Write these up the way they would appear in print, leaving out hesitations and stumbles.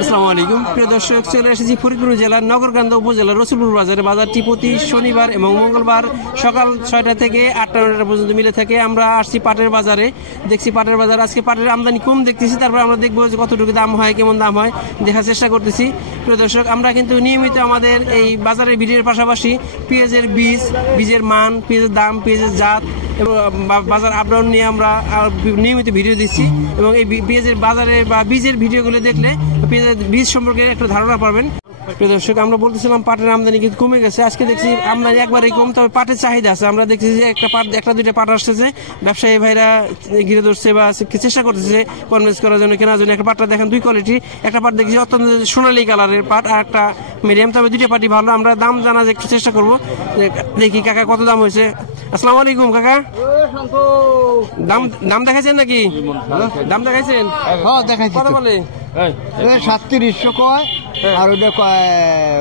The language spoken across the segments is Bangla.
আসসালামু আলাইকুম প্রিয় দর্শক, চলে এসেছি ফরিদপুর জেলার নগরকান্দা উপজেলার রসুলপুর বাজারে। বাজারটি প্রতি শনিবার এবং মঙ্গলবার সকাল 6টা থেকে 8টা পর্যন্ত মিলে থাকে। আমরা আসছি পাটের বাজারে, দেখছি পাটের বাজার আজকে পাটের আমদানি কম দেখতেছি। তারপর আমরা দেখবো যে কতটুকু দাম হয়, কেমন দাম হয় দেখার চেষ্টা করতেছি। প্রিয় দর্শক, আমরা কিন্তু নিয়মিত আমাদের এই বাজারের ভিডিওর পাশাপাশি পেঁয়াজের বীজের মান, পেঁয়াজের দাম, পেঁয়াজের জাত এবং বাজার আপডাউন নিয়ে আমরা নিয়মিত ভিডিও দিচ্ছি। এবং এই পেঁয়াজের বাজারে বা বীজের ভিডিওগুলো দেখলে পেঁয়াজের বীজ সম্পর্কে একটা ধারণা পাবেন। প্রিয় দর্শক, আমরা বলতেছিলাম পাটের আমদানি কিন্তু কমে গেছে। আজকে দেখছি আমদানি একবারেই কম, তবে পাটের চাহিদা আছে। আমরা দেখছি যে একটা দুইটা পাট আসতেছে, ব্যবসায়ী ভাইরা ঘিরে ধরছে বা চেষ্টা করতেছে কনভিন্স করার জন্য, কেনার জন্য। একটা পাটটা দেখেন দুই কোয়ালিটি, একটা পাট দেখছি অত্যন্ত সোনালী কালারের পাট আর একটা মিডিয়াম, তবে দুইটা পাটই ভালো। আমরা দাম জানার একটু চেষ্টা করবো। দেখি কাকা কত দাম হয়েছে। আসসালামু আলাইকুম কাকা, দাম দেখাইছেন নাকি? দাম দেখাইছেন? কত বলে? 3700 কয় আর ওটা কয়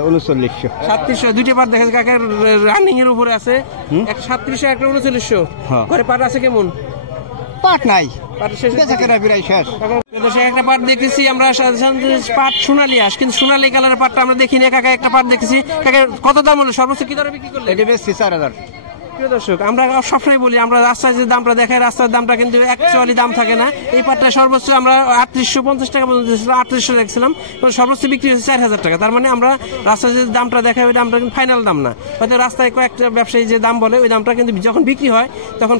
3900। 3700 দুইটা পাট দেখাচ্ছে কাকার, রানিং এর উপরে আছে। 3700 একটা 3900। ঘরে পাট আছে কেমন? পাট নাই, পাট শেষ, একটা পাট দেখতেছি আমরা পাট সোনালী আস, কিন্তু সোনালী কালারের পাটটা আমরা দেখি না। কাকা একটা পাট দেখতেছি, কাকা কত দাম হলো? সর্বোচ্চ কি দরে বিক্রি করলে? এটা বেশি 4000। প্রিয় দর্শক, আমরা সবসময় বলি আমরা রাস্তায় যে দামটা দেখাই, রাস্তার দামটা কিন্তু অ্যাকচুয়ালি দাম থাকে না। এই পাটটা সর্বোচ্চ আমরা 3850 টাকা পর্যন্ত 3800 দেখছিলাম, সর্বোচ্চ বিক্রি হচ্ছে 4000 টাকা। তার মানে আমরা রাস্তায় যে দামটা দেখাই ওই দামটা কিন্তু ফাইনাল দাম না। হয়তো রাস্তায় কয়েকটা ব্যবসায়ী যে দাম বলে ওই দামটা কিন্তু যখন বিক্রি হয় তখন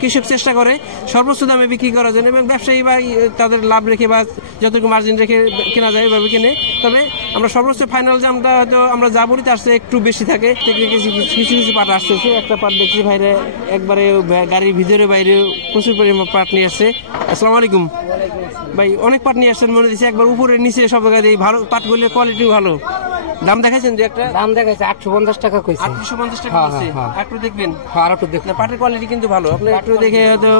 কৃষক চেষ্টা করে সর্বোচ্চ দামে বিক্রি করার জন্য, এবং ব্যবসায়ী বা তাদের লাভ রেখে বা যতটুকু মার্জিন রেখে কেনা যায় ওইভাবে কিনে। তবে আমরা সর্বোচ্চ ফাইনাল দামটা হয়তো আমরা যা বলি তার চেয়ে একটু বেশি থাকে। কিছু কিছু পাট আসতেছে, একটা দেখছি ভাইরে একবারে গাড়ির ভিতরে বাইরে প্রচুর পরিমাণ পাট নিয়ে আসছে। আসসালামু আলাইকুম ভাই, অনেক পাট নিয়ে আসছেন মনে দিচ্ছে, একবার উপরে নিচে সব জায়গায় ভালো পাটগুলো, কোয়ালিটি ভালো। দাম দেখাইছেন? যে একটা দাম দেখাইছে 850 টাকা কইছে। 850 টাকা আছে, একটু দেখবেন। আর একটু দেখুন, পাটের কোয়ালিটি কিন্তু ভালো, আপনি একটু দেখে হয়তো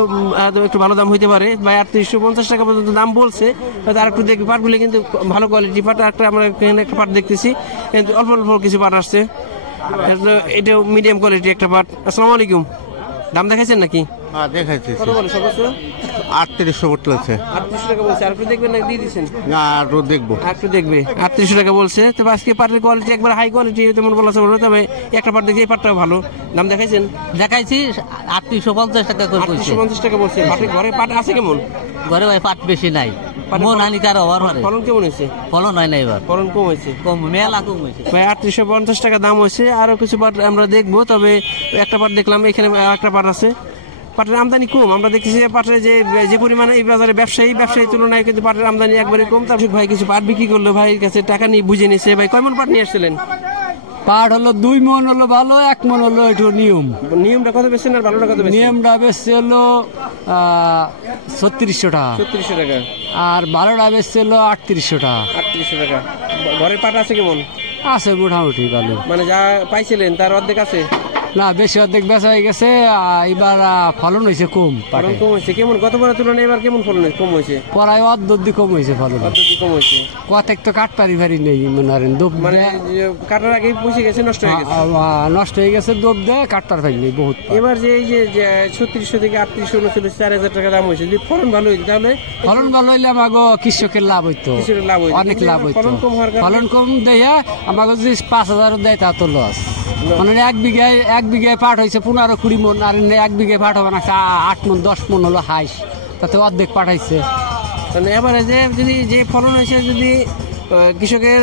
একটু ভালো দাম হইতে পারে। ভাই 3850 টাকা পর্যন্ত দাম বলছে, হয়তো আর একটু দেখবে। পাটগুলো কিন্তু ভালো কোয়ালিটি পাট। একটা আমরা এখানে একটা পাট দেখতেছি, কিন্তু অল্প অল্প কিছু পাট আসছে। এটা মিডিয়াম কোয়ালিটি একটা পাট। আসসালামু আলাইকুম, দাম দেখাইছেন নাকি? হ্যাঁ দেখাইছি। কত বলে সর্বোচ্চ? 3800 বলছে। 3800 টাকা বলছে। আর একটু দেখবেন না, দিয়ে দিচ্ছেন? না আর দেখবো, আর একটু দেখবে। 3800 টাকা বলছে। তবে আজকে পাটের কোয়ালিটি একবার হাই কোয়ালিটি তেমন বলা যাবে না, তবে একটা পাট দেখি এই পাটটাও ভালো। দাম দেখাইছেন? দেখাইছি 3850 টাকা করে। 3850 টাকা বলছে। পাটের ঘরে পাট আছে কেমন? ঘরে ভাই পাট বেশি নাই, মন হানি কার ওভার হয়। ফলন কেমন হয়েছে? ফলন হয় না এবার, ফলন কম হয়েছে, কম মেলা কম হয়েছে ভাই। 3850 টাকা দাম হয়েছে। আরো কিছু পাট আমরা দেখবো, তবে একটা পাট দেখলাম, এখানে একটা পাট আছে। পাটের আমদানি কম, আমরা দেখতেছি পাটের যে পরিমাণে এই বাজারে ব্যবসায়ী তুলনায় কিন্তু পাটের আমদানি একবারে কম। তার ভাই কিছু পাট বিক্রি করলো, ভাইয়ের কাছে টাকা নিয়ে বুঝে নিছে। ভাই কয় মন পাট নিয়ে আসছিলেন? পাট হলো 2 মন হলো ভালো, 1 মন হলো একটু নিয়মটা কত বেশি আর ভালোটা কত বেশি? নিয়মটা বেশি হলো 3600 টাকা, 3600 টাকা। আর ভালোটা বেশি হলো 3800 টাকা। 3800 টাকা। ঘরের পাট আছে কেমন? আছে মোটামুটি ভালো, মানে যা পাইছিলেন তার অর্ধেক আছে না, বেশি অর্ধেক বেচা হয়ে গেছে। এবার ফলন হয়েছে কম, ফলন কম হয়েছে। কেমন গতবারের তুলনায় এবার কেমন ফলন কম হয়েছে? প্রায় অর্ধেক কম হয়েছে ফলন, কম হয়েছে। কতক তো কাঠ পারি নেই, মনে করেন মানে কাটার আগে পুষে গেছে, নষ্ট হয়ে গেছে। নষ্ট হয়ে গেছে, দোপ দেয় কাঠটার পারি নেই বহুত। এবার যে এই যে 3600 থেকে 3800 39 4000 টাকা দাম হয়েছে, যদি ফলন ভালো হইতো তাহলে ফলন ভালো হইলে আমাকে কৃষকের লাভ হইতো, অনেক লাভ হইতো। ফলন কম দেয় আমাকে যদি 5000 দেয় তা তো লস। মানে এক বিঘায় পাট হয়েছে 15-20 মন, আর 1 বিঘায় পাট হবে না 8 মন 10 মন হলো হাইস, তাতে অর্ধেক পাঠাইছে। মানে এবারে যদি যে ফলন হয়েছে, যদি কৃষকের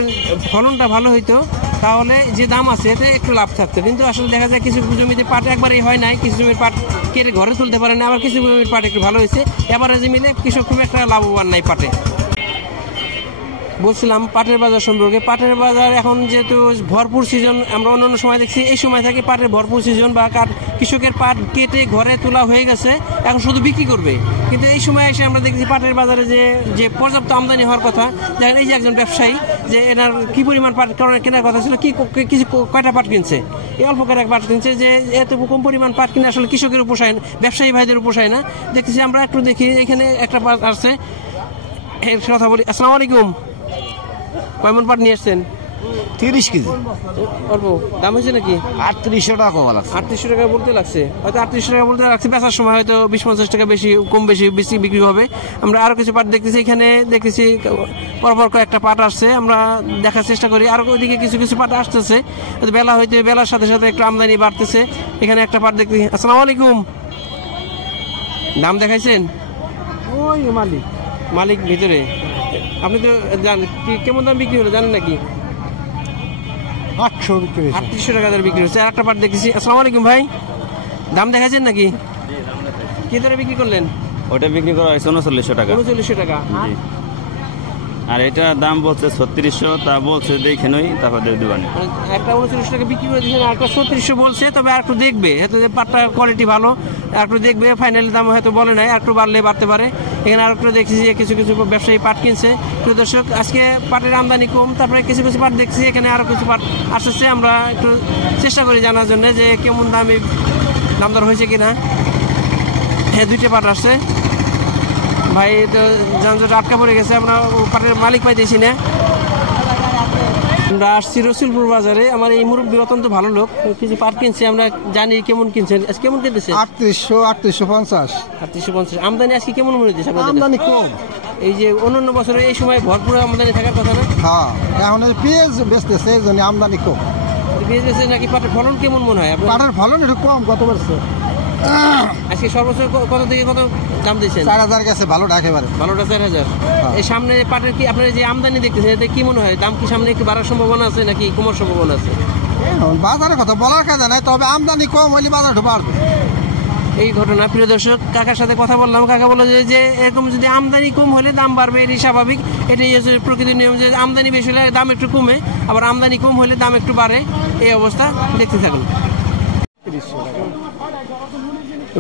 ফলনটা ভালো হইতো তাহলে যে দাম আছে এতে একটু লাভ থাকতো। কিন্তু আসলে দেখা যায় কিছু জমিতে পাট একবারেই হয় নাই, কিছু জমির পাট কেটে ঘরে তুলতে পারে না, আবার কিছু জমির পাট একটু ভালো হয়েছে। এবারে যে মিলে কৃষক খুব একটা লাভবান নাই পাটে। বলছিলাম পাটের বাজার সম্পর্কে। পাটের বাজার এখন যেহেতু ভরপুর সিজন, আমরা অন্যান্য সময় দেখছি এই সময় থেকে পাটের ভরপুর সিজন বা কৃষকের পাট কেটে ঘরে তোলা হয়ে গেছে, এখন শুধু বিক্রি করবে। কিন্তু এই সময় এসে আমরা দেখছি পাটের বাজারে যে পর্যাপ্ত আমদানি হওয়ার কথা, দেখেন এই যে একজন ব্যবসায়ী যে এনার কি পরিমাণ পাট কেনার কথা ছিল, কিছু কয়টা পাট কিনছে, এই অল্প কয়েক পাট কিনছে। যে এত কম পরিমাণ পাট কিনে আসলে কৃষকের উপসায় না, ব্যবসায়ী ভাইদের উপসায় না। দেখতেছি আমরা একটু দেখি, এখানে একটা পাট আসছে, কথা বলি। আসসালামু আলাইকুম, কয় মন পাট নিয়ে আসছেন? 30 কেজি অল্প দাম হয়েছে নাকি? 3800 টাকা বলা 3800 টাকা বলতে লাগছে, হয়তো 3800 টাকা বলতে লাগছে, বেচার সময় হয়তো 20-50 টাকা বেশি কম বেশি বিক্রি হবে। আমরা আরো কিছু পাট দেখতেছি, এখানে দেখতেছি পরপর কয়েকটা পাট আসছে, আমরা দেখার চেষ্টা করি। আর ওইদিকে কিছু কিছু পাট আসতেছে, বেলা হইতে বেলার সাথে সাথে একটু আমদানি বাড়তেছে। এখানে একটা পাট দেখতেছি। আসসালামু আলাইকুম, দাম দেখাইছেন? ওই মালিক ভিতরে, আপনি তো জানেন কেমন দাম বিক্রি হলো জানেন নাকি? 3800 টাকা দরে বিক্রি হচ্ছে। আর একটা পাট দেখতেছি। আসসালামু আলাইকুম ভাই, দাম দেখাচ্ছেন নাকি? কি দরে বিক্রি করলেন? ওটা বিক্রি করা হয়েছে 3900 টাকা। 3900 টাকা। আর এটা দাম বলছে 3600, তা বলছে দেখে নই, তারপর দেবানি। মানে একটা 3900 টাকা বিক্রি করে দিয়েছেন, আর একটা 3600 বলছে, তবে আর একটু দেখবে, হয়তো যে পাটটার কোয়ালিটি ভালো, আর একটু দেখবে, ফাইনালি দাম হয়তো বলে নাই, আর একটু বাড়লে বাড়তে পারে। এখানে আর একটু দেখছি যে কিছু কিছু ব্যবসায়ী পাট কিনছে। প্রিয় দর্শক, আজকে পাটের আমদানি কম, তারপরে কিছু কিছু পাট দেখছি, এখানে আরো কিছু পাট আসছে। আমরা একটু চেষ্টা করি জানার জন্য যে কেমন দাম দর হয়েছে কিনা। হ্যাঁ, 2টা পাট আসছে ভাই, তো যানজট আটকা পড়ে গেছে, আমরা পাটের মালিক পাইতেছি না। আমরা আসছি রসুলপুর বাজারে, আমার এই মুরব্বী অত্যন্ত ভালো লোক, কিছু পাট কিনছে, আমরা জানি কেমন কিনছেন। আজকে কেমন কিনতেছে? 3850 3850। আমদানি আজকে কেমন মনে হচ্ছে? আমদানি কম। এই যে অন্যান্য বছরে এই সময় ভরপুর আমদানি থাকার কথা না? হ্যাঁ, এখন পেঁয়াজ বেচতেছে, এই জন্য আমদানি কম। পেঁয়াজ বেচে নাকি? পাটের ফলন কেমন মনে হয় আপনার? পাটের ফলন একটু কম গত বছর। আজকে সর্বোচ্চ কত থেকে কত দাম দিচ্ছেন? 4000 গেছে ভালোটা একেবারে। ভালোটা 4000। এই সামনে পাটের কি আপনার যে আমদানি দেখতেছেন, এতে কি মনে হয় দাম কি সামনে একটু বাড়ার সম্ভাবনা আছে নাকি কমার সম্ভাবনা আছে? বাজারের কথা বলার কাজ নাই, তবে আমদানি কম হলে বাজার একটু বাড়বে। এই ঘটনা। প্রিয় দর্শক, কাকার সাথে কথা বললাম, কাকা বললো যে এরকম যদি আমদানি কম হলে দাম বাড়বে, এটাই স্বাভাবিক, এটাই প্রকৃতির নিয়ম, যে আমদানি বেশি হলে দাম একটু কমে, আবার আমদানি কম হলে দাম একটু বাড়ে, এই অবস্থা দেখতে থাকুন।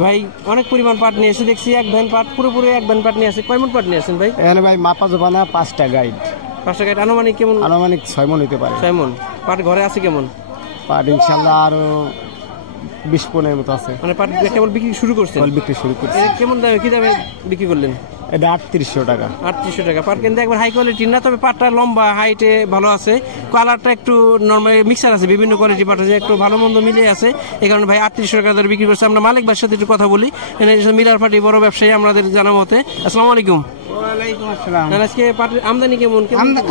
ভাই অনেক পরিমাণ পাট নিয়ে এসে দেখছি, এক ভ্যান পাট, পুরোপুরি এক ভ্যান পাট নিয়ে আসে। কয় মন পাট নিয়ে আসেন ভাই? এখানে ভাই মাপা যাবে না, 5টা গাইড। 5টা গাইড আনুমানিক কেমন? আনুমানিক 6 মন হইতে পারে। 6 মন পাট ঘরে আছে কেমন? পাট ইনশাল্লাহ আরো 20 পনের মতো আছে। মানে পাট কেবল বিক্রি শুরু করছেন? বিক্রি শুরু করছে। কেমন দামে, কি দামে বিক্রি করলেন? এটা 3800 টাকা। 3800 টাকা পাট, কিন্তু একবার হাই কোয়ালিটির না, তবে পাটটা লম্বা, হাইটে ভালো আছে, কালারটা একটু নর্মাল মিক্সার আছে, বিভিন্ন কোয়ালিটি পাট আছে, একটু ভালো মন্দ মিলে আছে, এই কারণে ভাই 3800 টাকা ধরে বিক্রি করছে। আমরা মালিক ভাইয়ের সাথে একটু কথা বলি, মিলার পাটি বড় ব্যবসায়ী আমাদের জানা মতে। আসসালামু আলাইকুম। ওয়ালাইকুম আসসালাম। আজকে পাটের আমদানি কেমন?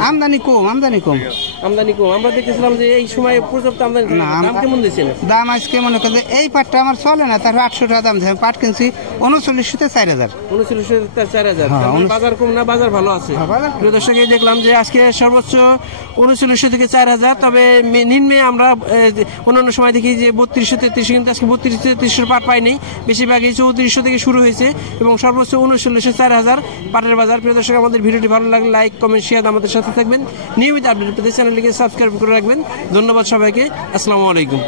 আমদানি কম। আমদানি কম। আমরা দেখতেছিলাম যে এই সময় পর্যাপ্ত আমদানি, দাম কেমন দিচ্ছেন? দাম আজকে মনে করেন এই পাটটা আমার চলে না, তার 800 টাকা দাম দিয়েছে। পাট কিনছি 3900 4000। 3900 4000। বাজার কম না, বাজার ভালো আছে। প্রিয় দর্শক, দেখলাম যে আজকে সর্বোচ্চ 3900 থেকে 4000, তবে নিম্নে আমরা অন্যান্য সময় দেখি যে 3200-3300, কিন্তু আজকে 3200-3300 পাট পাইনি, বেশিরভাগই 3400 থেকে শুরু হয়েছে এবং সর্বোচ্চ 3900-4000 পাটের বাজার। প্রিয় দর্শক, আমাদের ভিডিওটি ভালো লাগলে লাইক, কমেন্ট, শেয়ার, আমাদের সাথে থাকবেন। নিয়মিত আপডেট পেতে চ্যানেলটিকে সাবস্ক্রাইব করে রাখবেন। ধন্যবাদ সবাইকে। আসসালামু আলাইকুম।